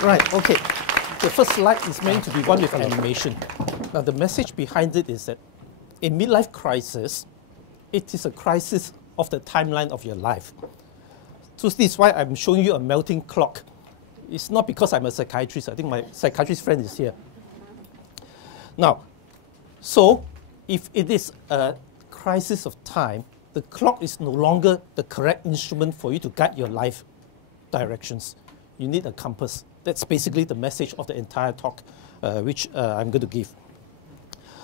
Right, okay. The first slide is meant to be one with animation. Now, the message behind it is that in midlife crisis, it is a crisis of the timeline of your life. So this is why I'm showing you a melting clock. It's not because I'm a psychiatrist. I think my psychiatrist friend is here. Now, so if it is a crisis of time, the clock is no longer the correct instrument for you to guide your life directions. You need a compass. That's basically the message of the entire talk, which I'm going to give.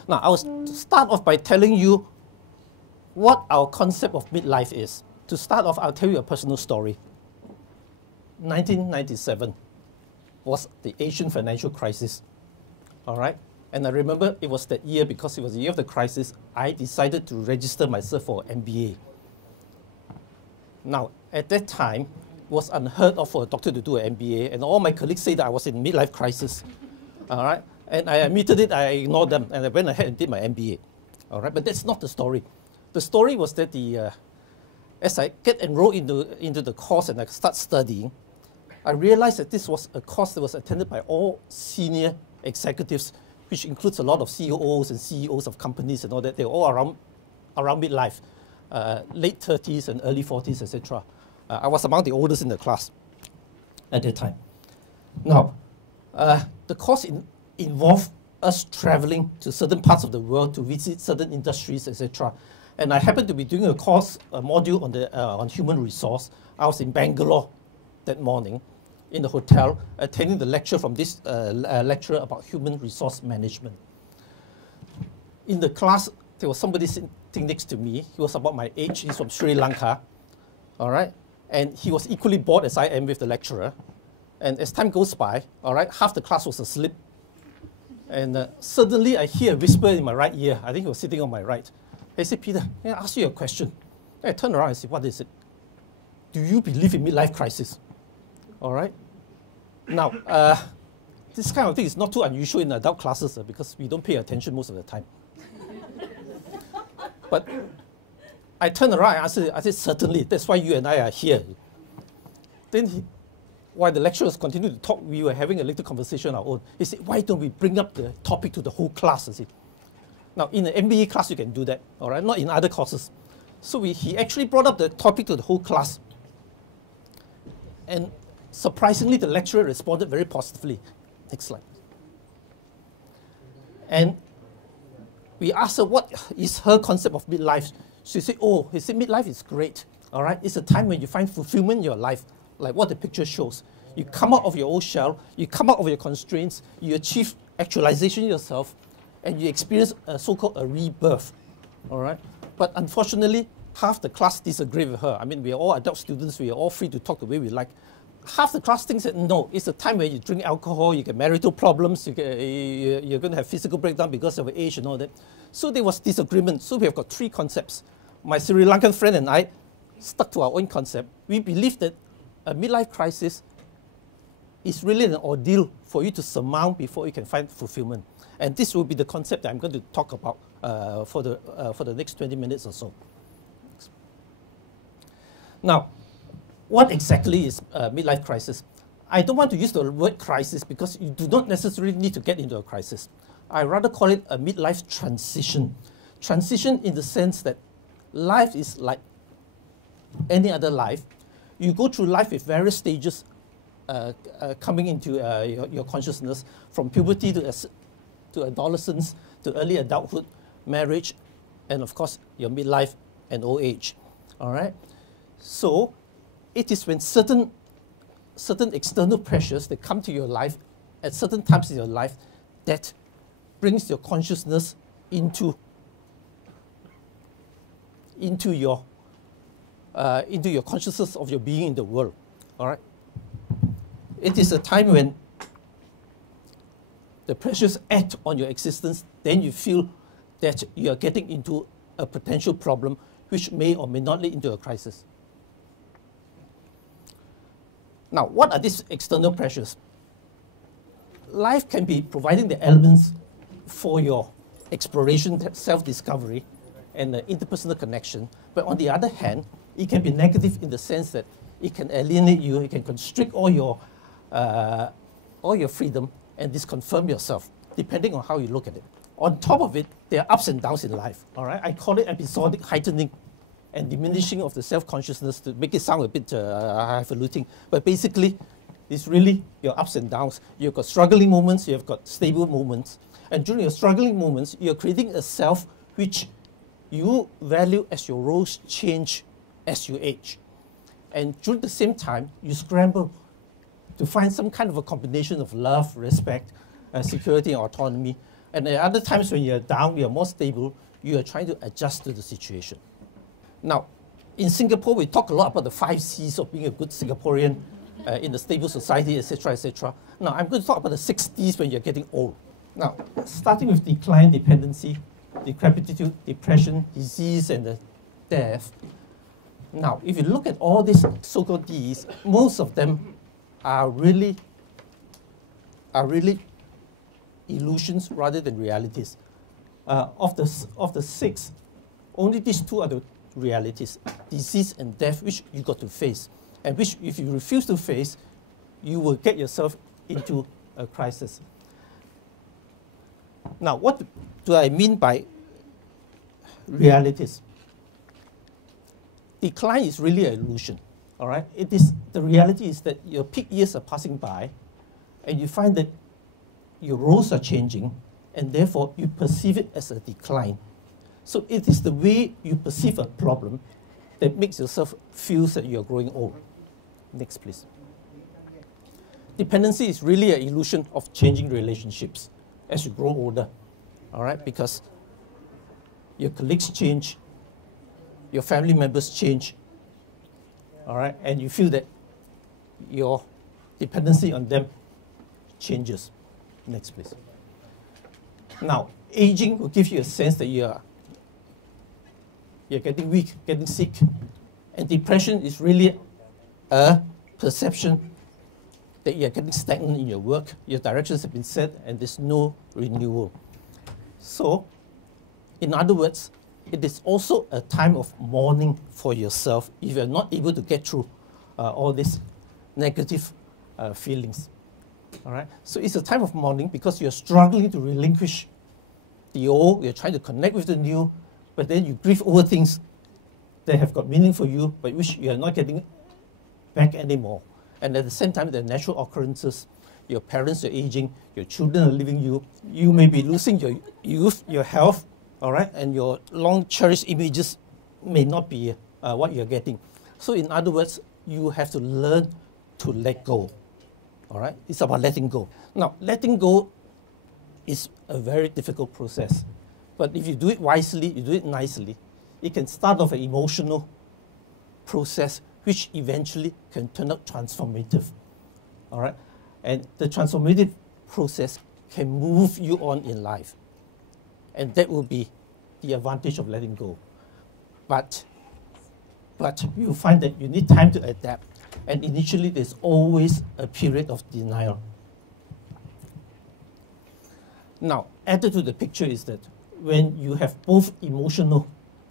Now, I'll start off by telling you what our concept of midlife is. To start off, I'll tell you a personal story. 1997 was the Asian financial crisis, all right? And I remember it was that year, because it was the year of the crisis, I decided to register myself for an MBA. Now, at that time, it was unheard of for a doctor to do an MBA, and all my colleagues said that I was in midlife crisis, all right? And I admitted it, I ignored them, and I went ahead and did my MBA, all right? But that's not the story. The story was that as I get enrolled into the course and I start studying, I realized that this was a course that was attended by all senior executives, which includes a lot of CEOs and CEOs of companies and all that. They're all around midlife, late 30s and early 40s, etc. I was among the oldest in the class at that time. Now, the course involved us traveling to certain parts of the world to visit certain industries, etc. And I happened to be doing a module on human resource. I was in Bangalore that morning in the hotel, attending the lecture from this lecturer about human resource management. In the class, there was somebody sitting next to me. He was about my age. He's from Sri Lanka, all right? And he was equally bored as I am with the lecturer. And as time goes by, all right, half the class was asleep. And suddenly I hear a whisper in my right ear. I think he was sitting on my right. He said, "Peter, may I ask you a question?" I turned around and said, "What is it?" "Do you believe in midlife crisis?" All right. Now, this kind of thing is not too unusual in adult classes because we don't pay attention most of the time. But I turned around and answered, I said, "Certainly, that's why you and I are here." Then while the lecturers continued to talk, we were having a little conversation on our own. He said, "Why don't we bring up the topic to the whole class?" I said, now, in an MBA class, you can do that, all right? Not in other courses. So he actually brought up the topic to the whole class. And surprisingly, the lecturer responded very positively. Next slide. And we asked her what is her concept of midlife. She said, he said, midlife is great, all right? It's a time when you find fulfillment in your life, like what the picture shows. You come out of your old shell, you come out of your constraints, you achieve actualization yourself, and you experience a so-called a rebirth, all right? But unfortunately, half the class disagreed with her. I mean, we are all adult students, we are all free to talk the way we like. Half the class thinks that, no, it's a time where you drink alcohol, you get marital problems, you're going to have physical breakdown because of age and all that. So there was disagreement. So we have got three concepts. My Sri Lankan friend and I stuck to our own concept. We believe that a midlife crisis is really an ordeal for you to surmount before you can find fulfillment. And this will be the concept that I'm going to talk about for the next 20 minutes or so. Now, what exactly is midlife crisis? I don't want to use the word crisis because you do not necessarily need to get into a crisis. I rather call it a midlife transition. Transition in the sense that life is like any other life. You go through life with various stages coming into your consciousness, from puberty to adolescence, to early adulthood, marriage, and of course, your midlife and old age, all right? So it is when certain external pressures that come to your life at certain times in your life that brings your consciousness into your consciousness of your being in the world, all right? It is a time when the pressures act on your existence, then you feel that you are getting into a potential problem which may or may not lead into a crisis. Now, what are these external pressures? Life can be providing the elements for your exploration, self-discovery, and interpersonal connection. But on the other hand, it can be negative in the sense that it can alienate you, it can constrict all your all your freedom and disconfirm yourself, depending on how you look at it. On top of it, there are ups and downs in life. All right, I call it episodic heightening and diminishing of the self-consciousness to make it sound a bit highfalutin. But basically, it's really your ups and downs. You've got struggling moments, you've got stable moments. And during your struggling moments, you're creating a self which you value as your roles change as you age. And during the same time, you scramble to find some kind of a combination of love, respect, security, and autonomy. And at other times when you're down, you're more stable, you are trying to adjust to the situation. Now, in Singapore, we talk a lot about the 5 C's of being a good Singaporean in a stable society, etc., etc. Now, I'm going to talk about the 6 D's when you're getting old. Now, starting with decline, dependency, decrepitude, depression, disease, and death. Now, if you look at all these so-called D's, most of them are really illusions rather than realities. Of the 6, only these 2 are the realities, disease and death, which you got to face, and which, if you refuse to face, you will get yourself into a crisis. Now, what do I mean by realities? Decline is really an illusion, all right? The reality is that your peak years are passing by, and you find that your roles are changing, and therefore you perceive it as a decline. So it is the way you perceive a problem that makes yourself feel that you're growing old. Next, please. Dependency is really an illusion of changing relationships as you grow older, all right? Because your colleagues change, your family members change, all right? And you feel that your dependency on them changes. Next, please. Now, aging will give you a sense that you're getting weak, getting sick. And depression is really a perception that you're getting stagnant in your work, your directions have been set, and there's no renewal. So, in other words, it is also a time of mourning for yourself if you're not able to get through all these negative feelings. All right? So it's a time of mourning because you're struggling to relinquish the old, you're trying to connect with the new, but then you grieve over things that have got meaning for you, but which you are not getting back anymore. And at the same time, there are natural occurrences. Your parents are aging, your children are leaving you, you may be losing your youth, your health, all right, and your long cherished images may not be what you're getting. So in other words, you have to learn to let go, all right? It's about letting go. Now, letting go is a very difficult process, but if you do it wisely, you do it nicely, it can start off an emotional process which eventually can turn out transformative, all right? And the transformative process can move you on in life. And that will be the advantage of letting go. But you'll find that you need time to adapt. And initially, there's always a period of denial. Now, added to the picture is that when you have both emotional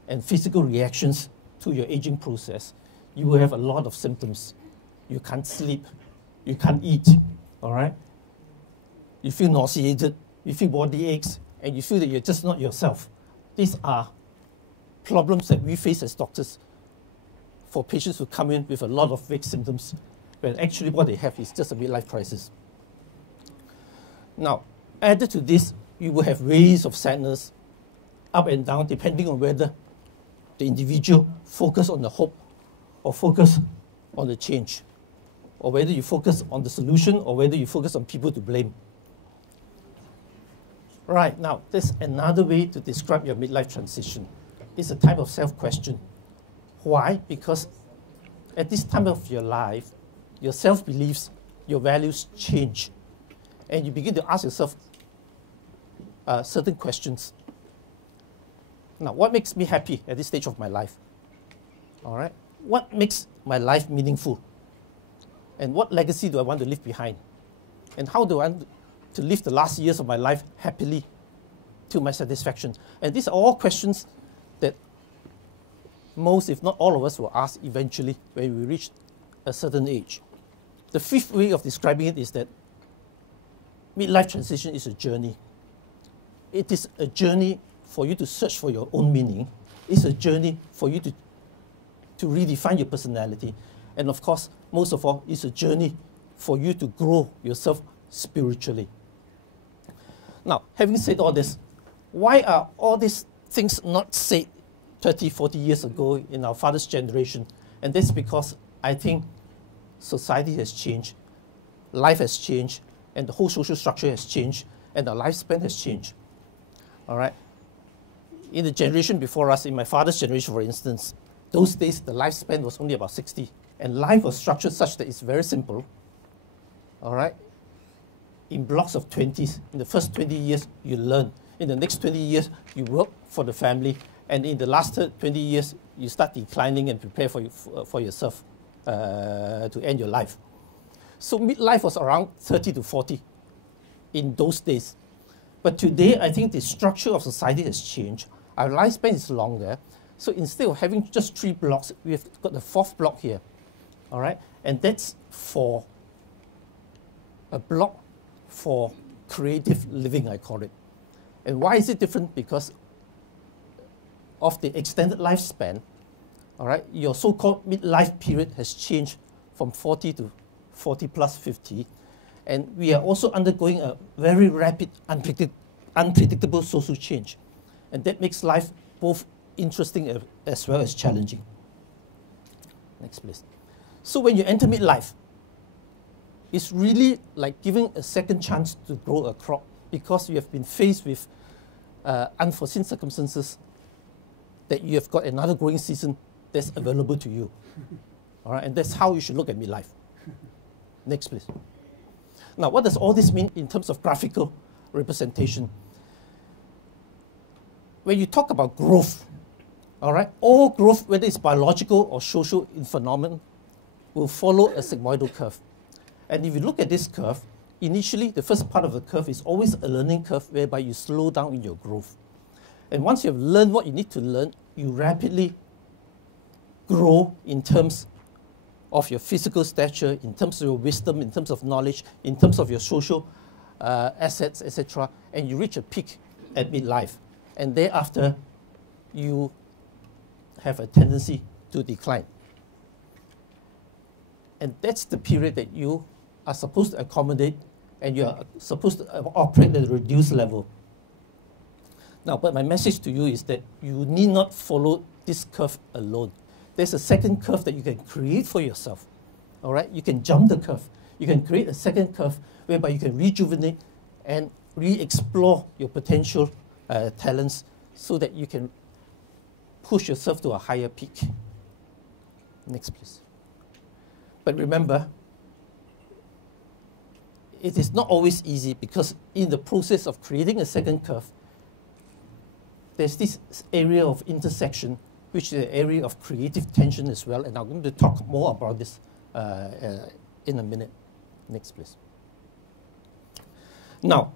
and physical reactions to your aging process, you will have a lot of symptoms. You can't sleep, you can't eat, all right? You feel nauseated, you feel body aches, and you feel that you're just not yourself. These are problems that we face as doctors for patients who come in with a lot of vague symptoms, when actually what they have is just a midlife crisis. Now, added to this, you will have waves of sadness, up and down, depending on whether the individual focus on the hope or focus on the change, or whether you focus on the solution or whether you focus on people to blame. Right, now, there's another way to describe your midlife transition. It's a type of self-question. Why? Because at this time of your life, your self-beliefs, your values change. And you begin to ask yourself certain questions. Now, what makes me happy at this stage of my life? All right? What makes my life meaningful? And what legacy do I want to leave behind? And how do I want to live the last years of my life happily to my satisfaction? And these are all questions that most, if not all of us, will ask eventually when we reach a certain age. The fifth way of describing it is that midlife transition is a journey. It is a journey for you to search for your own meaning. It's a journey for you to redefine your personality. And of course, most of all, it's a journey for you to grow yourself spiritually. Now, having said all this, why are all these things not said 30, 40 years ago in our father's generation? And that's because I think society has changed, life has changed, and the whole social structure has changed, and our lifespan has changed. All right? In the generation before us, in my father's generation, for instance, those days the lifespan was only about 60, and life was structured such that it's very simple. All right? In blocks of 20s, in the first 20 years, you learn. In the next 20 years, you work for the family, and in the last 20 years, you start declining and prepare for yourself to end your life. So midlife was around 30 to 40 in those days. But today, I think the structure of society has changed. Our lifespan is longer. So instead of having just 3 blocks, we have got the 4th block here. All right? And that's for a block for creative living, I call it. And why is it different? Because of the extended lifespan, all right, your so-called midlife period has changed from 40 to 40 plus 50. And we are also undergoing a very rapid, unpredictable social change. And that makes life both interesting as well as challenging. Next, please. So when you enter midlife, it's really like giving a second chance to grow a crop, because you have been faced with unforeseen circumstances that you have got another growing season that's available to you. All right, and that's how you should look at midlife. Next, please. Now, what does all this mean in terms of graphical representation? When you talk about growth, all right, all growth, whether it's biological or social in phenomenon, will follow a sigmoidal curve. And if you look at this curve, initially, the first part of the curve is always a learning curve whereby you slow down in your growth. And once you have learned what you need to learn, you rapidly grow in terms of your physical stature, in terms of your wisdom, in terms of knowledge, in terms of your social assets, etc. And you reach a peak at midlife. And thereafter, you have a tendency to decline. And that's the period that you are supposed to accommodate, and you are supposed to operate at a reduced level. Now, but my message to you is that you need not follow this curve alone. There's a second curve that you can create for yourself. All right? You can jump the curve. You can create a second curve whereby you can rejuvenate and re-explore your potential talents so that you can push yourself to a higher peak. Next, please. But remember, it is not always easy, because in the process of creating a second curve, there's this area of intersection, which is an area of creative tension as well. And I'm going to talk more about this in a minute. Next, please. Now,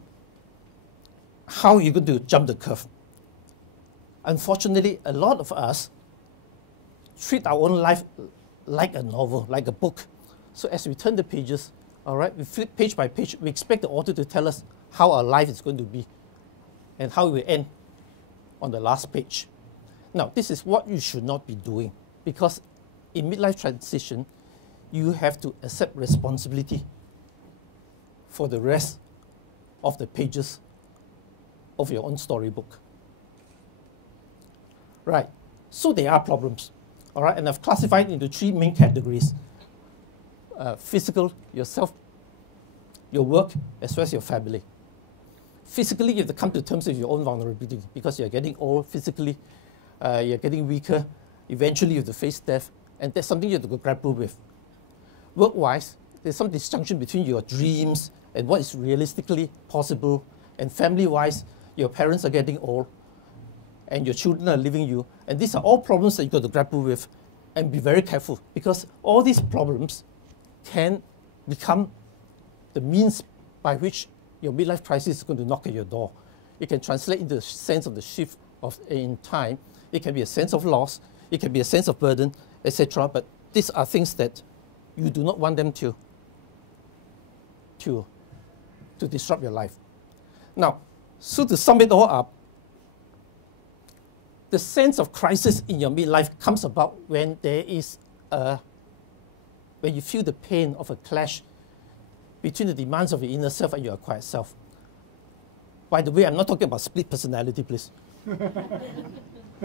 how are you going to jump the curve? Unfortunately, a lot of us treat our own life like a novel, like a book. So as we turn the pages, all right, we flip page by page, we expect the author to tell us how our life is going to be and how it will end on the last page. Now, this is what you should not be doing, because in midlife transition, you have to accept responsibility for the rest of the pages of your own storybook. Right, so there are problems. All right, and I've classified into 3 main categories. Physical, yourself, your work, as well as your family. Physically, you have to come to terms with your own vulnerability, because you're getting old physically, you're getting weaker, eventually you have to face death, and that's something you have to grapple with. Work-wise, there's some disjunction between your dreams and what is realistically possible, and family-wise, your parents are getting old, and your children are leaving you, and these are all problems that you've got to grapple with, and be very careful, because all these problems can become the means by which your midlife crisis is going to knock at your door. It can translate into a sense of the shift in time. It can be a sense of loss. It can be a sense of burden, etc. But these are things that you do not want them to to disrupt your life. Now, so to sum it all up, the sense of crisis in your midlife comes about when there is when you feel the pain of a clash between the demands of your inner self and your acquired self. By the way, I'm not talking about split personality, please.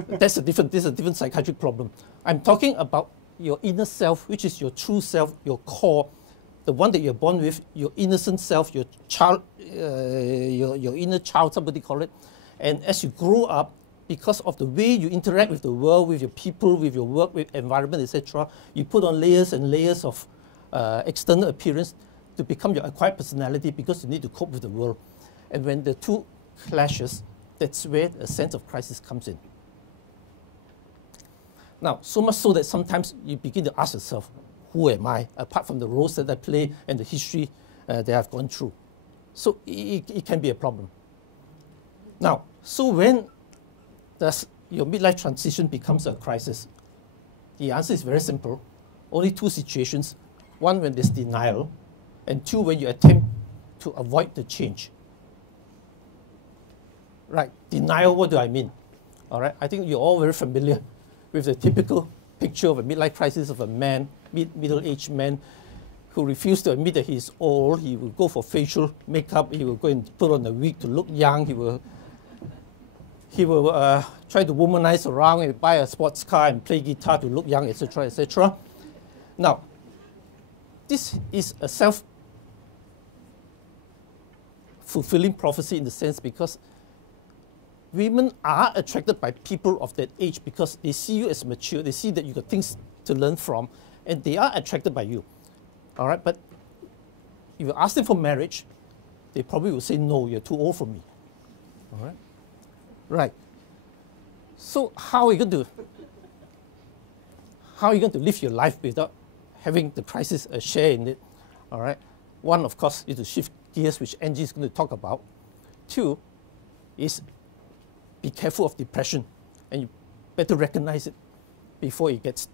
This is a different psychiatric problem. I'm talking about your inner self, which is your true self, your core, the one that you're born with, your innocent self, your child, your inner child, somebody call it. And as you grow up, because of the way you interact with the world, with your people, with your work, with environment, etc., you put on layers and layers of external appearance to become your acquired personality because you need to cope with the world. And when the two clashes, that's where a sense of crisis comes in. Now, so much so that sometimes you begin to ask yourself, who am I, apart from the roles that I play and the history that I've gone through? So it can be a problem. Now, so when does your midlife transition becomes a crisis? The answer is very simple. Only two situations. One, when there's denial, and two, when you attempt to avoid the change. Right, denial, what do I mean? All right, I think you're all very familiar with the typical picture of a midlife crisis of a man, middle-aged man, who refused to admit that he's old. He will go for facial makeup. He will go and put on a wig to look young. He will try to womanize around and buy a sports car and play guitar to look young, etc., etc. Now, this is a self-fulfilling prophecy in the sense because women are attracted by people of that age because they see you as mature, they see that you got things to learn from, and they are attracted by you. All right, but if you ask them for marriage, they probably will say, no, you're too old for me. All right? Right. So how are you going to live your life without having the crisis a share in it? All right. One, of course, is to shift gears, which Angie is going to talk about. Two is be careful of depression, and you better recognize it before it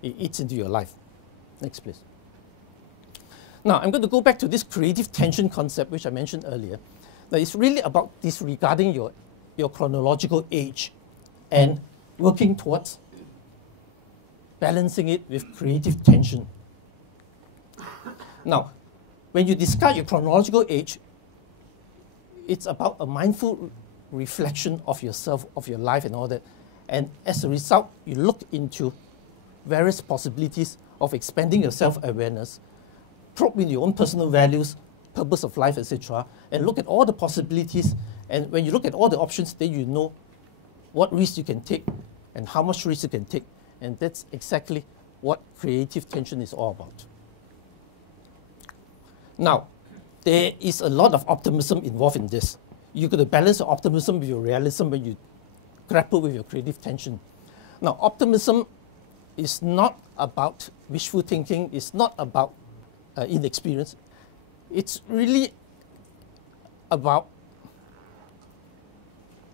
eats into your life. Next, please. Now, I'm going to go back to this creative tension concept, which I mentioned earlier. Now, it's really about disregarding your chronological age and working towards balancing it with creative tension. Now, when you discard your chronological age, it's about a mindful reflection of yourself, of your life and all that. And as a result, you look into various possibilities of expanding your self-awareness, probe in your own personal values, purpose of life, etc., and look at all the possibilities. And when you look at all the options, then you know what risk you can take and how much risk you can take. And that's exactly what creative tension is all about. Now, there is a lot of optimism involved in this. You've got to balance your optimism with your realism when you grapple with your creative tension. Now, optimism is not about wishful thinking. It's not about inexperience. It's really about,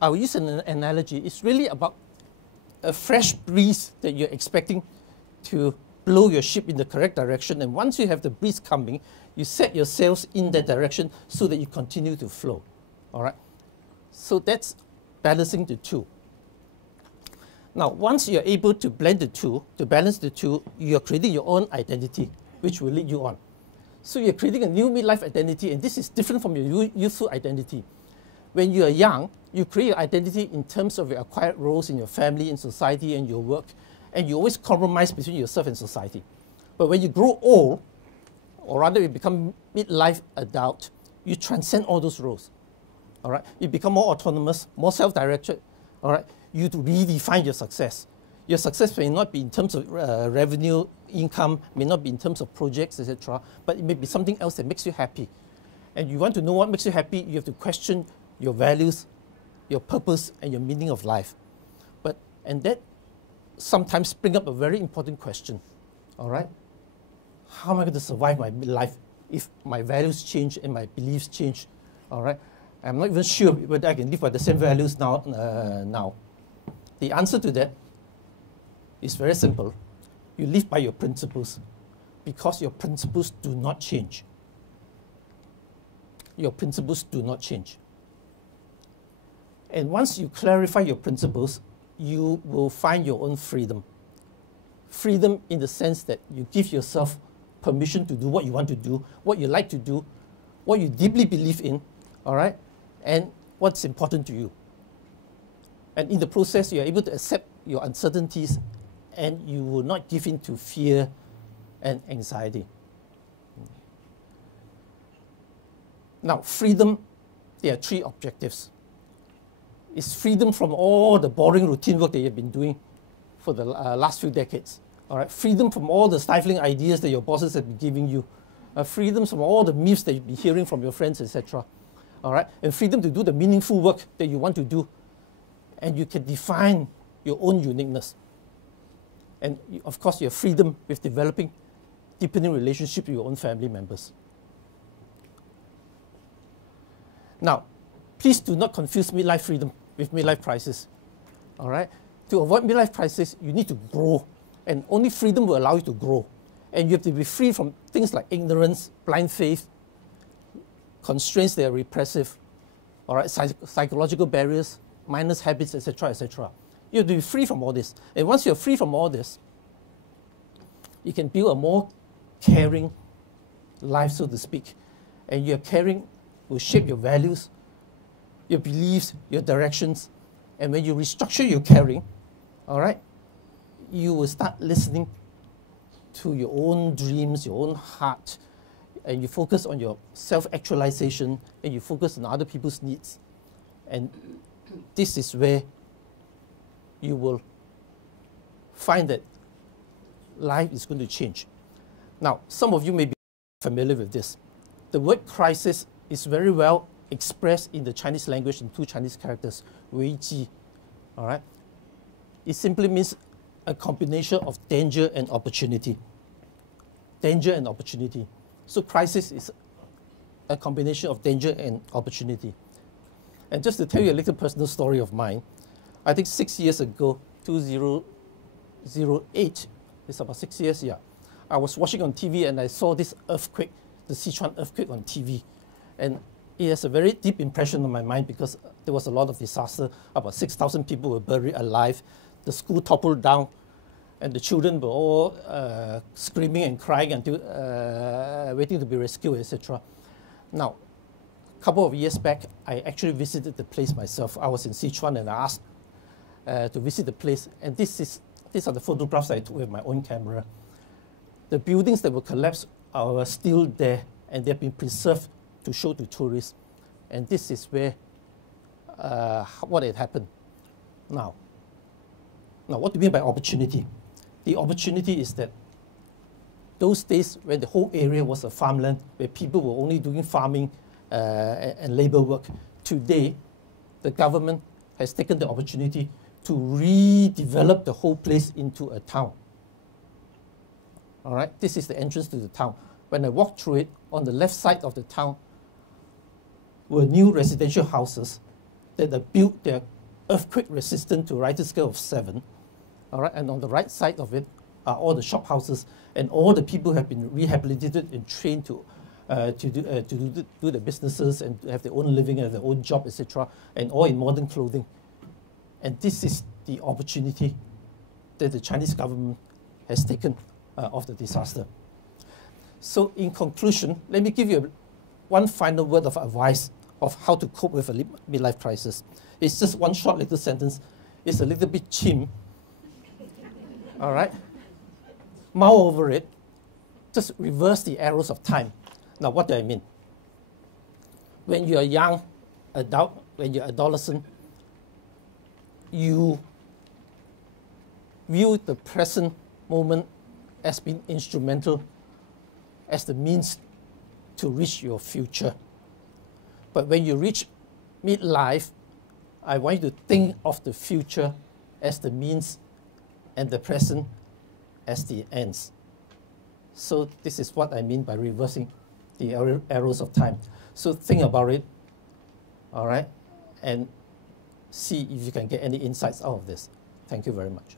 I will use an analogy, it's really about a fresh breeze that you're expecting to blow your ship in the correct direction. And once you have the breeze coming, you set your sails in that direction so that you continue to flow. All right? So that's balancing the two. Now, once you're able to blend the two, to balance the two, you're creating your own identity, which will lead you on. So you're creating a new midlife identity, and this is different from your youthful identity. When you're young, you create your identity in terms of your acquired roles in your family, in society, and your work, and you always compromise between yourself and society. But when you grow old, or rather you become midlife adult, you transcend all those roles. All right? You become more autonomous, more self-directed. All right? You redefine your success. Your success may not be in terms of revenue, income, may not be in terms of projects, etc., but it may be something else that makes you happy. And you want to know what makes you happy, you have to question your values, your purpose, and your meaning of life. And that sometimes brings up a very important question. All right? How am I going to survive my midlife if my values change and my beliefs change? All right? I'm not even sure whether I can live by the same values now. The answer to that is very simple. You live by your principles because your principles do not change. your principles do not change. And once you clarify your principles, you will find your own freedom. Freedom in the sense that you give yourself permission to do what you want to do, what you like to do, what you deeply believe in, all right, and what's important to you. And in the process, you're able to accept your uncertainties, and you will not give in to fear and anxiety. Now, freedom, there are three objectives. It's freedom from all the boring routine work that you've been doing for the last few decades. All right? Freedom from all the stifling ideas that your bosses have been giving you. Freedom from all the myths that you've been hearing from your friends, etc. All right? And freedom to do the meaningful work that you want to do. And you can define your own uniqueness. And of course, you have freedom with developing, deepening relationships with your own family members. Now, please do not confuse midlife freedom with midlife crisis. All right? To avoid midlife crisis, you need to grow. And only freedom will allow you to grow. And you have to be free from things like ignorance, blind faith, constraints that are repressive, all right, psychological barriers, minus habits, etc., etc. You have to be free from all this. And once you're free from all this, you can build a more caring life, so to speak. And your caring will shape your values, your beliefs, your directions. And when you restructure your caring, all right, you will start listening to your own dreams, your own heart, and you focus on your self-actualization, and you focus on other people's needs. And this is where you will find that life is going to change. Now, some of you may be familiar with this. The word crisis is very well expressed in the Chinese language in two Chinese characters, 危机, all right? It simply means a combination of danger and opportunity. Danger and opportunity. So crisis is a combination of danger and opportunity. And just to tell you a little personal story of mine, I think 6 years ago, 2008, it's about 6 years, yeah. I was watching on TV and I saw this earthquake, the Sichuan earthquake on TV. And it has a very deep impression on my mind because there was a lot of disaster. About 6,000 people were buried alive. The school toppled down, and the children were all screaming and crying until waiting to be rescued, etc. Now, a couple of years back, I actually visited the place myself. I was in Sichuan and I asked to visit the place. And these are the photographs I took with my own camera. The buildings that were collapsed are still there, and they've been preserved to show to tourists. And this is where what had happened. Now, what do you mean by opportunity? The opportunity is that those days when the whole area was a farmland, where people were only doing farming and labor work, today the government has taken the opportunity to redevelop the whole place into a town. All right, this is the entrance to the town. When I walked through it, on the left side of the town were new residential houses that are built, they're earthquake resistant to a Richter scale of 7. All right, and on the right side of it are all the shop houses, and all the people have been rehabilitated and trained to do the businesses and have their own living and their own job, etc., and all in modern clothing. And this is the opportunity that the Chinese government has taken of the disaster. So in conclusion, let me give you one final word of advice of how to cope with a midlife crisis. It's just one short little sentence. It's a little bit chim. All right? Mull over it. Just reverse the arrows of time. Now, what do I mean? When you're young, adult, when you're adolescent, you view the present moment as being instrumental, as the means to reach your future. But when you reach midlife, I want you to think of the future as the means and the present as the ends. So this is what I mean by reversing the arrows of time. So think about it, all right, and see if you can get any insights out of this. Thank you very much.